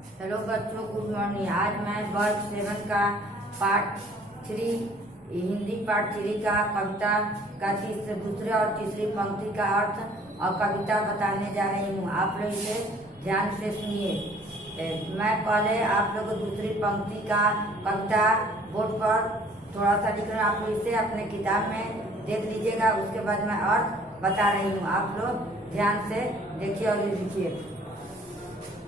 Hello बच्चों, good morning. आज मैं वर्ग 7 का पार्ट 3 हिंदी पार्ट 3 का कविता का दूसरे और तीसरी पंक्ति का अर्थ और कविता बताने जा रही हूँ। आप लोग इसे ध्यान से सुनिए। मैं पहले आप लोग को दूसरी पंक्ति का कविता बोर्ड पर थोड़ा सा लिख रहा हूँ। आप लोग इसे अपने किताब में देख लीजिएगा। उसके बाद मैं अर्थ बता रही हूँ। आप लोग ध्यान से देखिए और लिखिए।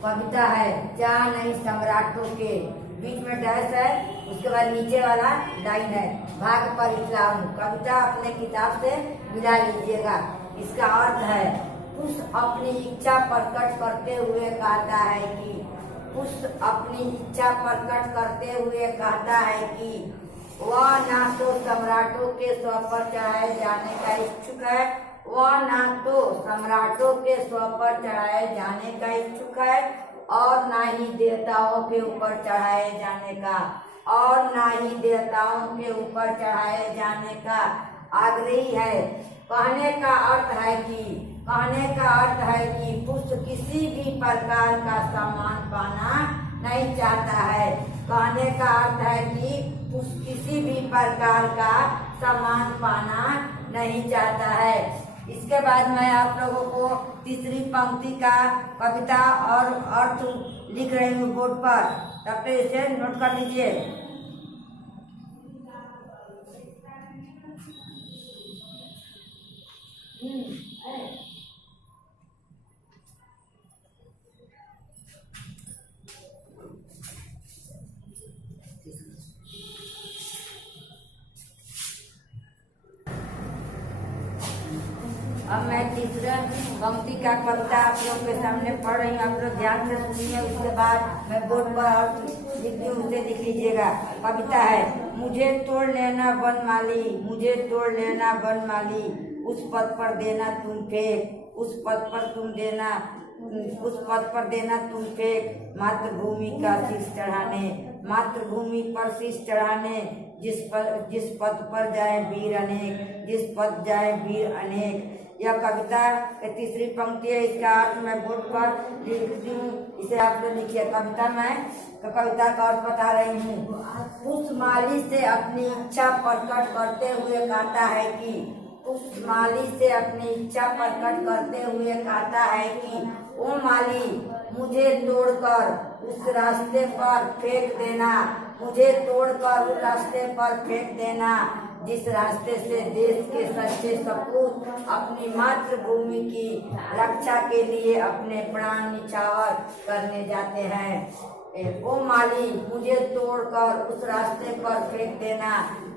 कविता है चाह नहीं सम्राटों के, बीच में डैश है, उसके बाद नीचे वाला लाइन है, भाग पर इस्लाम। कविता अपने किताब से मिला लीजिएगा। इसका अर्थ है पुष्प अपनी इच्छा प्रकट करते हुए कहता है कि पुष्प अपनी इच्छा प्रकट करते हुए कहता है कि वह ना तो सम्राटों के स्व पर चढ़ाए जाने का इच्छुक है, वह ना तो सम्राटों के स्व पर चढ़ाए जाने का इच्छुक है और ना ही देवताओं के ऊपर चढ़ाए जाने का, और ना ही देवताओं के ऊपर चढ़ाए जाने का आग्रही है। कहने का अर्थ है कि पुष्प किसी भी प्रकार का सम्मान पाना नहीं चाहता है। कहने का अर्थ है कि पुष्प किसी भी प्रकार का सम्मान पाना नहीं चाहता है। इसके बाद मैं आप लोगों को तीसरी पंक्ति का कविता और अर्थ लिख रही हूँ बोर्ड पर, तब तो इसे नोट कर लीजिए। अब मैं तीसरा पंक्ति का कविता आप लोग के सामने पढ़ रही हूँ। आप लोग ध्यान से सुनिए। उसके बाद मैं बोर्ड पर लिख दूँ, उसे लिख लीजिएगा। कविता है मुझे तोड़ लेना बनमाली, मुझे तोड़ लेना बनमाली, उस पद पर देना तुम फेंक, उस पद पर देना तुम फेंक, मातृभूमि का शीश चढ़ाने, मातृभूमि पर शीश चढ़ाने, जिस पद पर जाए वीर अनेक, जिस पद जाए वीर अनेक। यह कविता तीसरी पंक्ति है। इसका अर्थ मैं बोर्ड पर लिख दूँ, इसे आप लोग लिखिए। कविता का अर्थ बता रही हूँ। पुष्पमाली से अपनी इच्छा प्रकट करते हुए कहता है कि पुष्पमाली से अपनी इच्छा प्रकट करते हुए कहता है कि ओ माली, मुझे तोड़कर उस रास्ते पर फेंक देना, मुझे तोड़कर उस रास्ते पर फेंक देना जिस रास्ते से देश के सच्चे सपूत अपनी मातृभूमि की रक्षा के लिए अपने प्राण निछावर करने जाते हैं। ओ माली, मुझे तोड़कर उस रास्ते पर फेंक देना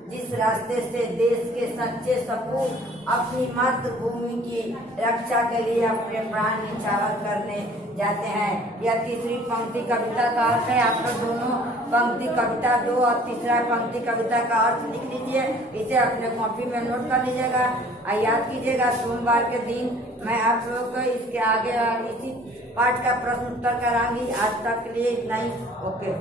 जिस रास्ते से देश के सच्चे सपूत अपनी मातृभूमि की रक्षा के लिए अपने प्राण निछावर करने जाते हैं। यह तीसरी पंक्ति कविता का अर्थ है। आप लोग दोनों पंक्ति कविता 2 और तीसरा पंक्ति कविता का अर्थ लिख लीजिए। इसे अपने कॉपी में नोट कर लीजिएगा और याद कीजिएगा। सोमवार के दिन मैं आप लोगों को इसके आगे इसी पाठ का प्रश्न उत्तर कराऊंगी। आज तक के लिए इतना ही। ओके।